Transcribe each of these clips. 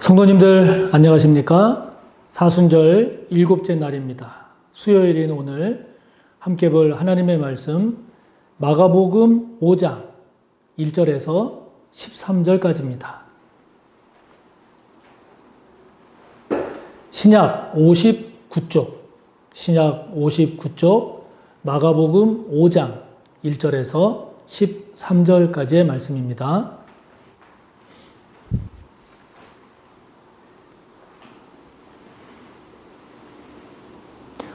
성도님들 안녕하십니까? 사순절 일곱째 날입니다. 수요일인 오늘 함께 볼 하나님의 말씀 마가복음 5장 1절에서 13절까지입니다. 신약 59쪽 마가복음 5장 1절에서 13절까지의 말씀입니다.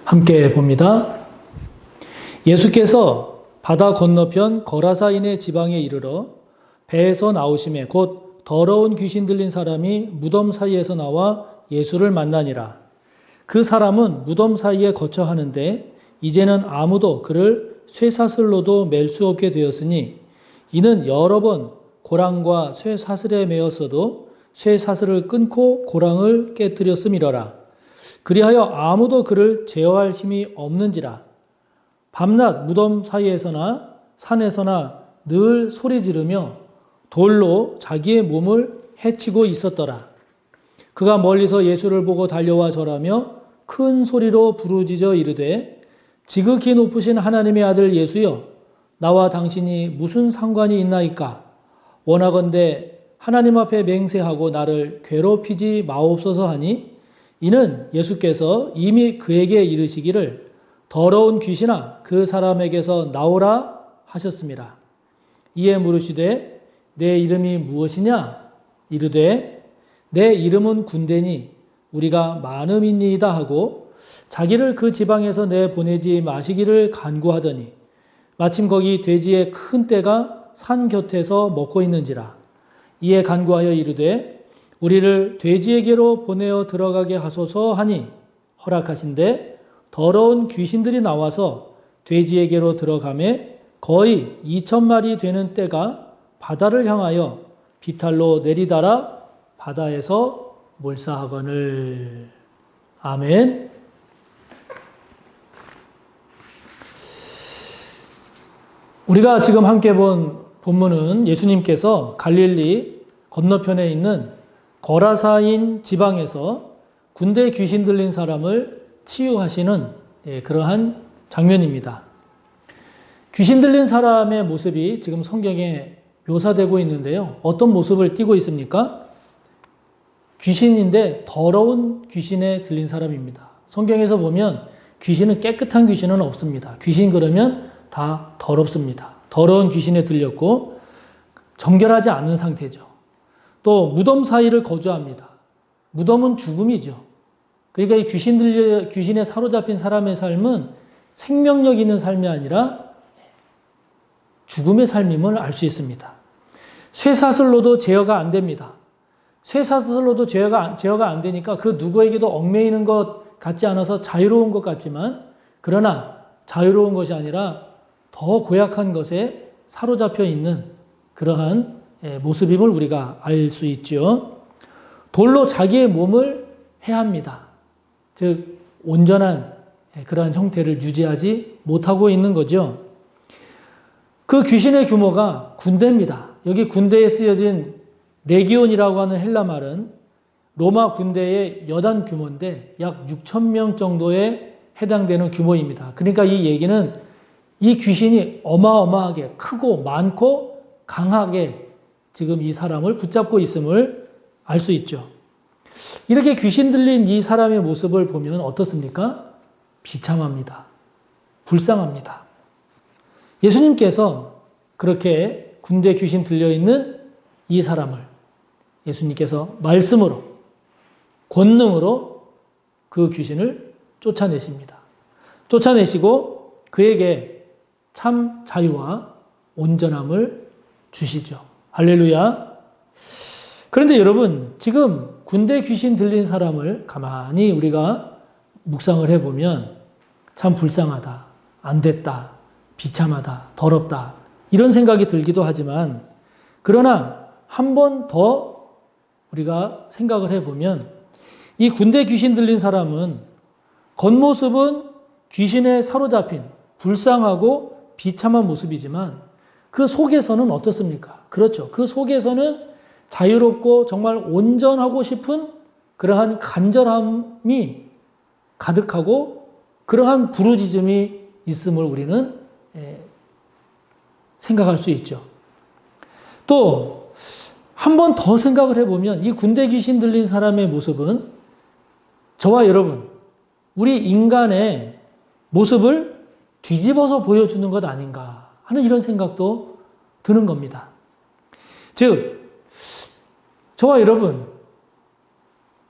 함께 봅니다. 예수께서 바다 건너편 거라사인의 지방에 이르러 배에서 나오심에 곧 더러운 귀신 들린 사람이 무덤 사이에서 나와 예수를 만나니라. 그 사람은 무덤 사이에 거처하는데 이제는 아무도 그를 쇠사슬로도 맬 수 없게 되었으니 이는 여러 번 고랑과 쇠사슬에 매었어도 쇠사슬을 끊고 고랑을 깨뜨렸음이러라. 그리하여 아무도 그를 제어할 힘이 없는지라. 밤낮 무덤 사이에서나 산에서나 늘 소리 지르며 돌로 자기의 몸을 해치고 있었더라. 그가 멀리서 예수를 보고 달려와 절하며 큰 소리로 부르짖어 이르되 지극히 높으신 하나님의 아들 예수여, 나와 당신이 무슨 상관이 있나이까? 원하건대 하나님 앞에 맹세하고 나를 괴롭히지 마옵소서 하니 이는 예수께서 이미 그에게 이르시기를 더러운 귀신아 그 사람에게서 나오라 하셨습니다. 이에 물으시되 내 이름이 무엇이냐? 이르되 내 이름은 군대니 우리가 많음이니이다 하고 자기를 그 지방에서 내보내지 마시기를 간구하더니 마침 거기 돼지의 큰 떼가 산 곁에서 먹고 있는지라. 이에 간구하여 이르되 우리를 돼지에게로 보내어 들어가게 하소서 하니 허락하신대 더러운 귀신들이 나와서 돼지에게로 들어가매 거의 2,000마리 되는 떼가 바다를 향하여 비탈로 내리달아 바다에서 몰사하거늘. 아멘. 우리가 지금 함께 본 본문은 예수님께서 갈릴리 건너편에 있는 거라사인 지방에서 군대 귀신 들린 사람을 치유하시는 그러한 장면입니다. 귀신 들린 사람의 모습이 지금 성경에 묘사되고 있는데요. 어떤 모습을 띠고 있습니까? 귀신인데 더러운 귀신에 들린 사람입니다. 성경에서 보면 귀신은 깨끗한 귀신은 없습니다. 귀신 그러면 다 더럽습니다. 더러운 귀신에 들렸고 정결하지 않은 상태죠. 또 무덤 사이를 거주합니다. 무덤은 죽음이죠. 그러니까 이 귀신에 사로잡힌 사람의 삶은 생명력 있는 삶이 아니라 죽음의 삶임을 알 수 있습니다. 쇠사슬로도 제어가 안 됩니다. 쇠사슬로도 제어가 안 되니까 그 누구에게도 얽매이는 것 같지 않아서 자유로운 것 같지만 그러나 자유로운 것이 아니라 더 고약한 것에 사로잡혀 있는 그러한 모습임을 우리가 알 수 있죠. 돌로 자기의 몸을 해합니다. 즉 온전한 그러한 형태를 유지하지 못하고 있는 거죠. 그 귀신의 규모가 군대입니다. 여기 군대에 쓰여진 레기온이라고 하는 헬라 말은 로마 군대의 여단 규모인데 약 6,000명 정도에 해당되는 규모입니다. 그러니까 이 얘기는 이 귀신이 어마어마하게 크고 많고 강하게 지금 이 사람을 붙잡고 있음을 알 수 있죠. 이렇게 귀신 들린 이 사람의 모습을 보면 어떻습니까? 비참합니다. 불쌍합니다. 예수님께서 그렇게 군대 귀신 들려있는 이 사람을 예수님께서 말씀으로, 권능으로 그 귀신을 쫓아내십니다. 쫓아내시고 그에게 참 자유와 온전함을 주시죠. 할렐루야. 그런데 여러분, 지금 군대 귀신 들린 사람을 가만히 우리가 묵상을 해보면 참 불쌍하다, 안 됐다, 비참하다, 더럽다 이런 생각이 들기도 하지만 그러나 한 번 더 우리가 생각을 해보면 이 군대 귀신 들린 사람은 겉모습은 귀신에 사로잡힌 불쌍하고 비참한 모습이지만 그 속에서는 어떻습니까? 그렇죠. 그 속에서는 자유롭고 정말 온전하고 싶은 그러한 간절함이 가득하고 그러한 부르짖음이 있음을 우리는 생각할 수 있죠. 또 한 번 더 생각을 해보면 이 군대 귀신 들린 사람의 모습은 저와 여러분, 우리 인간의 모습을 뒤집어서 보여주는 것 아닌가 하는 이런 생각도 드는 겁니다. 즉, 저와 여러분,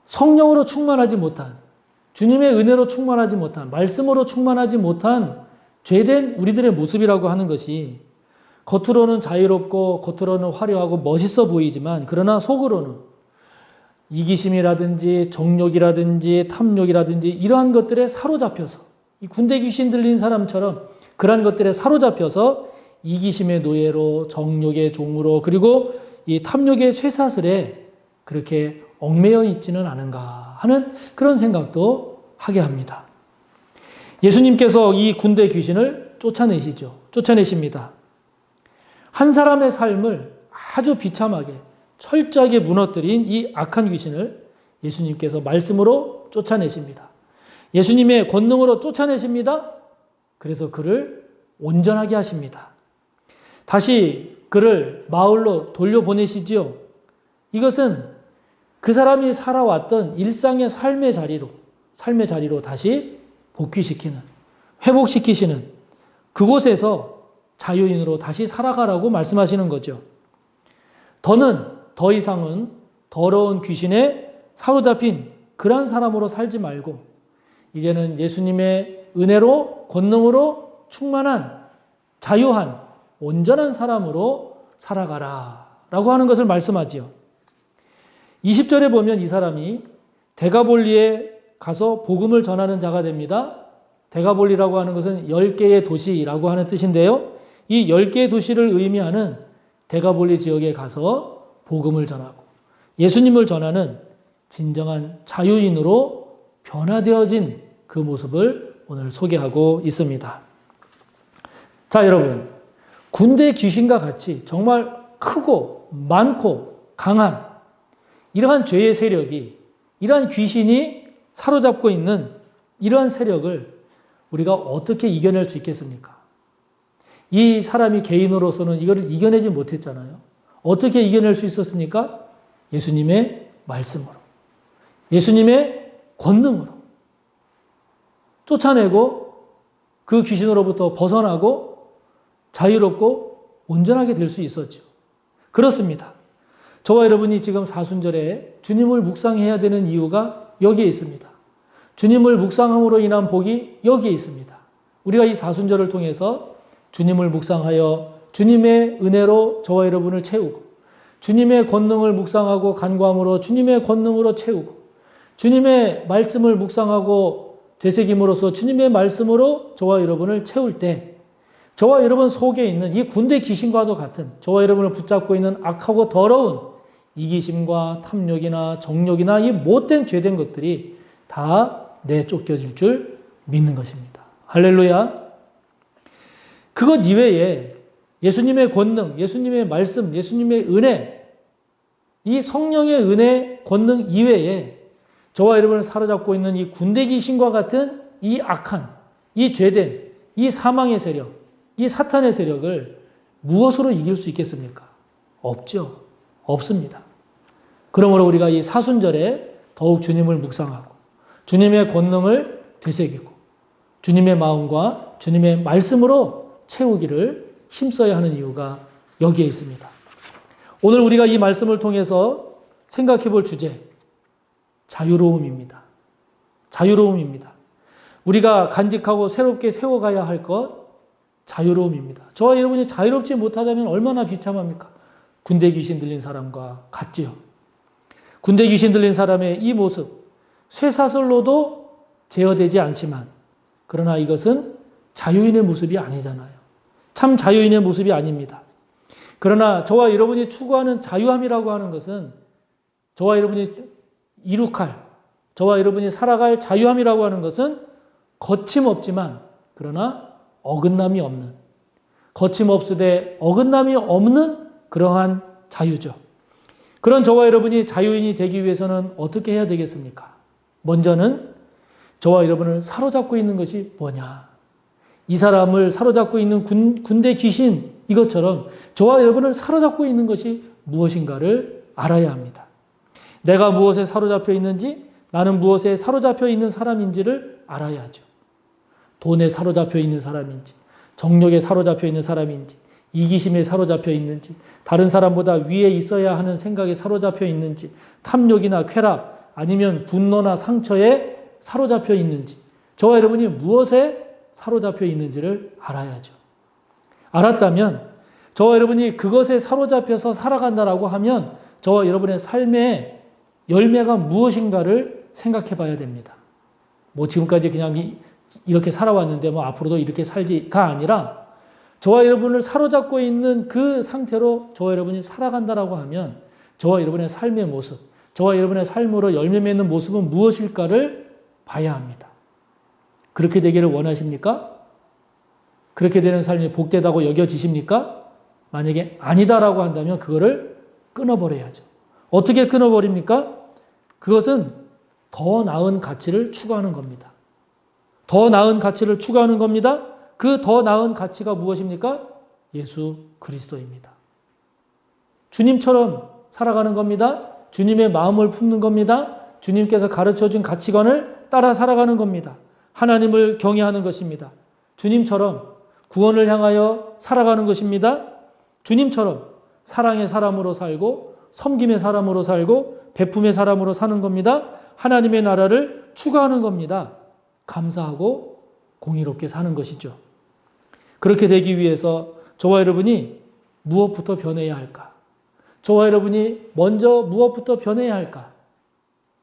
성령으로 충만하지 못한, 주님의 은혜로 충만하지 못한, 말씀으로 충만하지 못한 죄된 우리들의 모습이라고 하는 것이 겉으로는 자유롭고 겉으로는 화려하고 멋있어 보이지만 그러나 속으로는 이기심이라든지 정욕이라든지 탐욕이라든지 이러한 것들에 사로잡혀서 이 군대 귀신 들린 사람처럼 그러한 것들에 사로잡혀서 이기심의 노예로 정욕의 종으로 그리고 이 탐욕의 쇠사슬에 그렇게 얽매여 있지는 않은가 하는 그런 생각도 하게 합니다. 예수님께서 이 군대 귀신을 쫓아내십니다. 한 사람의 삶을 아주 비참하게 철저하게 무너뜨린 이 악한 귀신을 예수님께서 말씀으로 쫓아내십니다. 예수님의 권능으로 쫓아내십니다. 그래서 그를 온전하게 하십니다. 다시 그를 마을로 돌려보내시지요. 이것은 그 사람이 살아왔던 일상의 삶의 자리로 다시 복귀시키는, 회복시키시는 그곳에서 자유인으로 다시 살아가라고 말씀하시는 거죠. 더 이상은 더러운 귀신에 사로잡힌 그러한 사람으로 살지 말고 이제는 예수님의 은혜로 권능으로 충만한 자유한 온전한 사람으로 살아가라 라고 하는 것을 말씀하지요. 20절에 보면 이 사람이 데가볼리에 가서 복음을 전하는 자가 됩니다. 데가볼리라고 하는 것은 10개의 도시라고 하는 뜻인데요. 이 10개의 도시를 의미하는 데가볼리 지역에 가서 복음을 전하고 예수님을 전하는 진정한 자유인으로 변화되어진 그 모습을 오늘 소개하고 있습니다. 자, 여러분. 군대 귀신과 같이 정말 크고 많고 강한 이러한 죄의 세력이, 이러한 귀신이 사로잡고 있는 이러한 세력을 우리가 어떻게 이겨낼 수 있겠습니까? 이 사람이 개인으로서는 이거를 이겨내지 못했잖아요. 어떻게 이겨낼 수 있었습니까? 예수님의 말씀으로, 예수님의 권능으로 쫓아내고 그 귀신으로부터 벗어나고 자유롭고 온전하게 될 수 있었죠. 그렇습니다. 저와 여러분이 지금 사순절에 주님을 묵상해야 되는 이유가 여기에 있습니다. 주님을 묵상함으로 인한 복이 여기에 있습니다. 우리가 이 사순절을 통해서 주님을 묵상하여 주님의 은혜로 저와 여러분을 채우고 주님의 권능을 묵상하고 간구함으로 주님의 권능으로 채우고 주님의 말씀을 묵상하고 되새김으로써 주님의 말씀으로 저와 여러분을 채울 때 저와 여러분 속에 있는 이 군대 귀신과도 같은 저와 여러분을 붙잡고 있는 악하고 더러운 이기심과 탐욕이나 정욕이나 이 못된 죄된 것들이 다 내쫓겨질 줄 믿는 것입니다. 할렐루야. 그것 이외에 예수님의 권능, 예수님의 말씀, 예수님의 은혜, 이 성령의 은혜, 권능 이외에 저와 여러분을 사로잡고 있는 이 군대 귀신과 같은 이 악한, 이 죄된, 이 사망의 세력, 이 사탄의 세력을 무엇으로 이길 수 있겠습니까? 없죠. 없습니다. 그러므로 우리가 이 사순절에 더욱 주님을 묵상하고 주님의 권능을 되새기고 주님의 마음과 주님의 말씀으로 채우기를 힘써야 하는 이유가 여기에 있습니다. 오늘 우리가 이 말씀을 통해서 생각해 볼 주제, 자유로움입니다. 자유로움입니다. 우리가 간직하고 새롭게 세워가야 할 것, 자유로움입니다. 저와 여러분이 자유롭지 못하다면 얼마나 비참합니까? 군대 귀신 들린 사람과 같지요. 군대 귀신 들린 사람의 이 모습, 쇠사슬로도 제어되지 않지만, 그러나 이것은 자유인의 모습이 아니잖아요. 참 자유인의 모습이 아닙니다. 그러나 저와 여러분이 추구하는 자유함이라고 하는 것은 저와 여러분이 이룩할, 저와 여러분이 살아갈 자유함이라고 하는 것은 거침없지만 그러나 어긋남이 없는, 거침없으되 어긋남이 없는 그러한 자유죠. 그런 저와 여러분이 자유인이 되기 위해서는 어떻게 해야 되겠습니까? 먼저는 저와 여러분을 사로잡고 있는 것이 뭐냐? 이 사람을 사로잡고 있는 군대 귀신 이것처럼 저와 여러분을 사로잡고 있는 것이 무엇인가를 알아야 합니다. 내가 무엇에 사로잡혀 있는지, 나는 무엇에 사로잡혀 있는 사람인지를 알아야죠. 돈에 사로잡혀 있는 사람인지, 정욕에 사로잡혀 있는 사람인지, 이기심에 사로잡혀 있는지, 다른 사람보다 위에 있어야 하는 생각에 사로잡혀 있는지, 탐욕이나 쾌락, 아니면 분노나 상처에 사로잡혀 있는지, 저와 여러분이 무엇에 사로잡혀 있는지를 알아야죠. 알았다면 저와 여러분이 그것에 사로잡혀서 살아간다라고 하면 저와 여러분의 삶의 열매가 무엇인가를 생각해 봐야 됩니다. 뭐 지금까지 그냥 이렇게 살아왔는데 뭐 앞으로도 이렇게 살지가 아니라 저와 여러분을 사로잡고 있는 그 상태로 저와 여러분이 살아간다라고 하면 저와 여러분의 삶의 모습, 저와 여러분의 삶으로 열매 맺는 모습은 무엇일까를 봐야 합니다. 그렇게 되기를 원하십니까? 그렇게 되는 삶이 복되다고 여겨지십니까? 만약에 아니다라고 한다면 그거를 끊어버려야죠. 어떻게 끊어버립니까? 그것은 더 나은 가치를 추구하는 겁니다. 더 나은 가치를 추구하는 겁니다. 그 더 나은 가치가 무엇입니까? 예수 그리스도입니다. 주님처럼 살아가는 겁니다. 주님의 마음을 품는 겁니다. 주님께서 가르쳐준 가치관을 따라 살아가는 겁니다. 하나님을 경외하는 것입니다. 주님처럼 구원을 향하여 살아가는 것입니다. 주님처럼 사랑의 사람으로 살고 섬김의 사람으로 살고 베품의 사람으로 사는 겁니다. 하나님의 나라를 추구하는 겁니다. 감사하고 공의롭게 사는 것이죠. 그렇게 되기 위해서 저와 여러분이 무엇부터 변해야 할까? 저와 여러분이 먼저 무엇부터 변해야 할까?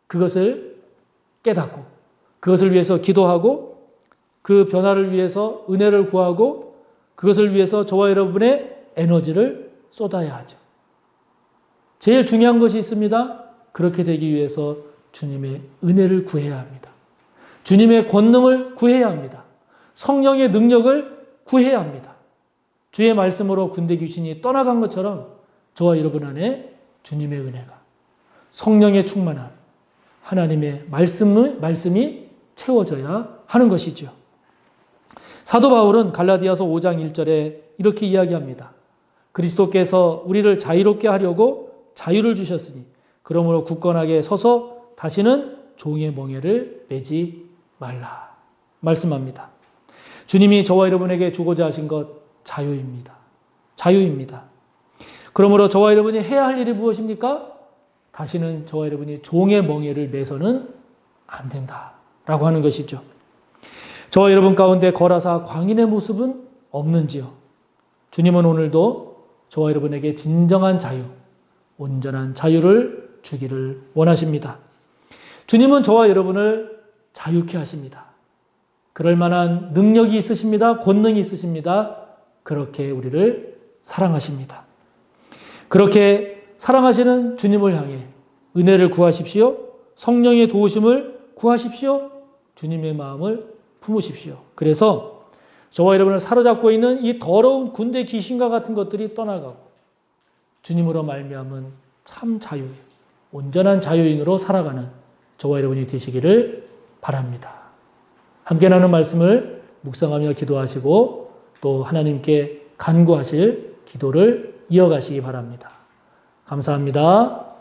그것을 깨닫고 그것을 위해서 기도하고 그 변화를 위해서 은혜를 구하고 그것을 위해서 저와 여러분의 에너지를 쏟아야 하죠. 제일 중요한 것이 있습니다. 그렇게 되기 위해서 주님의 은혜를 구해야 합니다. 주님의 권능을 구해야 합니다. 성령의 능력을 구해야 합니다. 주의 말씀으로 군대 귀신이 떠나간 것처럼 저와 여러분 안에 주님의 은혜가 성령의 충만한 하나님의 말씀이 채워져야 하는 것이죠. 사도 바울은 갈라디아서 5장 1절에 이렇게 이야기합니다. 그리스도께서 우리를 자유롭게 하려고 자유를 주셨으니 그러므로 굳건하게 서서 다시는 종의 멍에를 매지 말라 말씀합니다. 주님이 저와 여러분에게 주고자 하신 것 자유입니다. 자유입니다. 그러므로 저와 여러분이 해야 할 일이 무엇입니까? 다시는 저와 여러분이 종의 멍에를 매서는 안 된다라고 하는 것이죠. 저와 여러분 가운데 거라사 광인의 모습은 없는지요? 주님은 오늘도 저와 여러분에게 진정한 자유, 온전한 자유를 주기를 원하십니다. 주님은 저와 여러분을 자유케 하십니다. 그럴 만한 능력이 있으십니다. 권능이 있으십니다. 그렇게 우리를 사랑하십니다. 그렇게 사랑하시는 주님을 향해 은혜를 구하십시오. 성령의 도우심을 구하십시오. 주님의 마음을 품으십시오. 그래서 저와 여러분을 사로잡고 있는 이 더러운 군대 귀신과 같은 것들이 떠나가고 주님으로 말미암은 참 자유, 온전한 자유인으로 살아가는 저와 여러분이 되시기를 바랍니다. 함께 나눈 말씀을 묵상하며 기도하시고 또 하나님께 간구하실 기도를 이어가시기 바랍니다. 감사합니다.